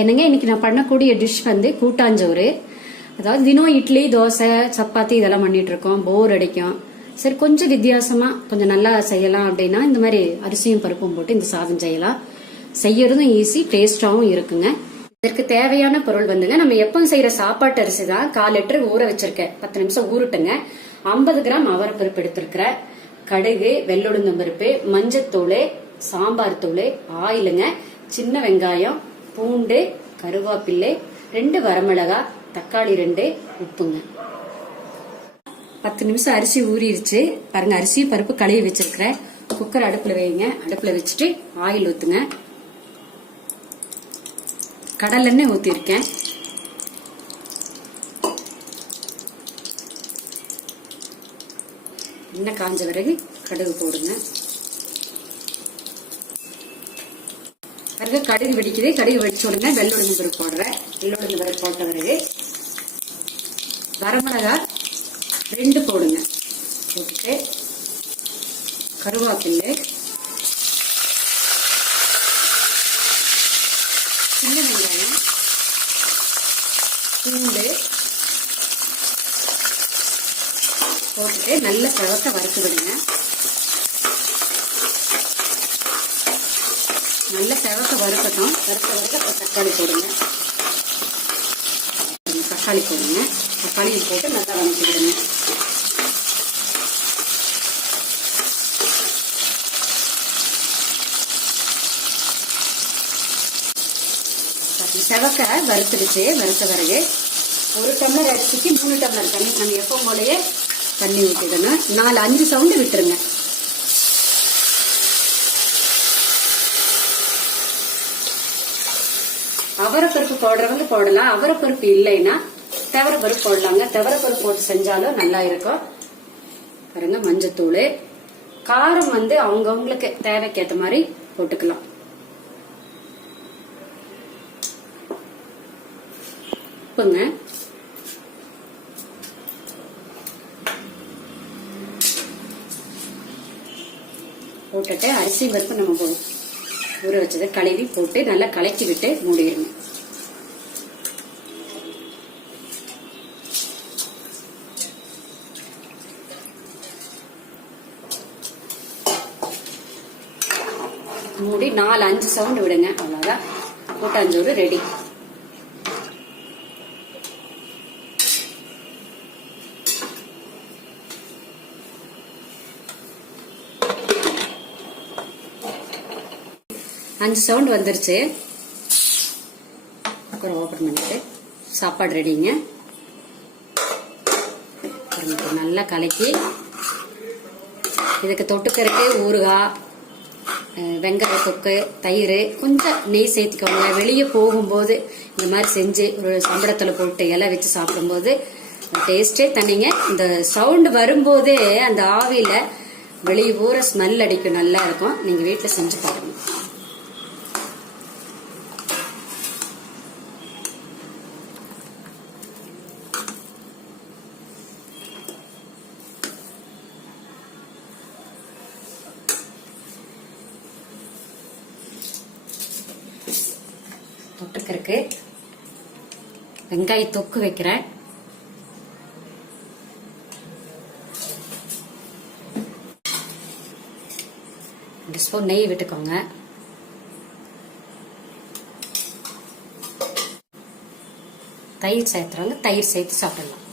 என்னங்க இன்னைக்கு நான் பண்ணக்கூடிய டிஷ் வந்து கூட்டாஞ்சோறு. அதாவது தினம் இட்லி தோசை சப்பாத்தி இதெல்லாம் பண்ணிட்டு இருக்கோம், போர் அடிக்கும். சரி கொஞ்சம் வித்தியாசமா கொஞ்சம் நல்லா செய்யலாம் அப்படின்னா இந்த மாதிரி அரிசியும் பருப்பும் போட்டு இந்த சாதம் செய்யலாம். செய்யறதும் ஈஸி, டேஸ்டாவும் இருக்குங்க. இதற்கு தேவையான பொருள் வந்துங்க, நம்ம எப்பவும் செய்யற சாப்பாட்டு அரிசி தான். 1/4 லிட்டர் ஊற வச்சிருக்கேன், 10 நிமிஷம் ஊருட்டுங்க. 50 கிராம் அவரைப்பருப்பு எடுத்திருக்கிறேன், கடுகு, வெள்ளுளுந்தம் பருப்பு, மஞ்சத்தூள், சாம்பார் தூள், ஆயிலுங்க, சின்ன வெங்காயம், பூண்டு, கருவேப்பிலை, 2 வரமிளகா, தக்காளி 2, உப்புங்க. 10 நிமிஷம் அரிசி ஊறிடுச்சு பாருங்க. அரிசி பருப்பு கழுவி வச்சிருக்கிறேன். குக்கர் அடுப்புல வைங்க. அடுப்புல வச்சுட்டு ஆயில் ஊத்துங்க. கடலெண்ணெய் ஊத்திருக்கேன். எண்ணெய் காஞ்ச பிறகு கடுகு போடுங்க. பிறகு கடுகு வெடிக்குது, கடுகு வெடிச்சு விடுங்க. வெள்ளுளுந்து பருப்பு போடுறேன். வெள்ளுளுந்து பருப்பு போட்ட பிறகு வரமிளகா 2 போடுங்க. போட்டுட்டு கருவேப்பிலை, சின்ன வெங்காயம், பூண்டு போட்டுட்டு நல்ல செவக்க வறுத்து விடுங்க. நல்ல செவக்க வறுக்கட்டும். வறுக்க தக்காளி போடுங்க. தக்காளி போடுங்க. தக்காளியை போட்டு நல்லா வதக்கி விடுங்க. செவக்க வறுத்துடுச்சு. வறுத்த பிறகு 1 டம்ளர் அரிசிக்கு 3 டம்ளர் தண்ணி, நம்ம எப்பவும் போலயே தண்ணி ஊற்றிடணும். 4-5 சவுண்டு விட்டுருங்க. அவரைப்பருப்பு போடுறவங்க போடலாம், அவரைப்பருப்பு இல்லைன்னா துவரப்பருப்பு போடலாங்க. துவரப்பருப்பு போட்டு செஞ்சாலும் நல்லா இருக்கும். பாருங்க, மஞ்சத்தூள், காரம் வந்து அவங்கவுங்களுக்கு தேவைக்கேற்ற மாதிரி போட்டுக்கலாம். உப்புங்க, போட்டுட்டு அரிசி பருப்பு நம்ம ஊற வச்சதை கழுவி போட்டு நல்லா கலக்கி விட்டு மூடிடுங்க. மூடி 4-5 சவுண்ட் விடுங்க. அவ்வளவுதான், கூட்டாஞ்சோறு ரெடி. அஞ்சு சவுண்ட் வந்துருச்சு. குக்கர் ஓபன் பண்ணிட்டு சாப்பாடு ரெடிங்க. நல்லா கலக்கி இதுக்கு தொட்டுக்கறக்கு ஊறுகாய், வெங்காய தொக்கு, தயிர், கொஞ்சம் நெய் சேர்த்துக்கோங்க. வெளியே போகும்போது இந்த மாதிரி செஞ்சு ஒரு சம்பளத்துல போட்டு இலை வச்சு சாப்பிடும்போது டேஸ்டே தனிங்க. இந்த சவுண்ட் வரும்போதே அந்த ஆவியில வெளியே பூரா ஸ்மெல் அடிக்கும், நல்லா இருக்கும். நீங்க வீட்டுல செஞ்சு பாருங்க. தொட்டுக்கறக்கு வெங்காய தொக்கு வைக்கிறேன். ஒரு ஸ்பூன் நெய் விட்டுக்கோங்க. தயிர் சேர்த்துறாங்க, தயிர் சேர்த்து சாப்பிடலாம்.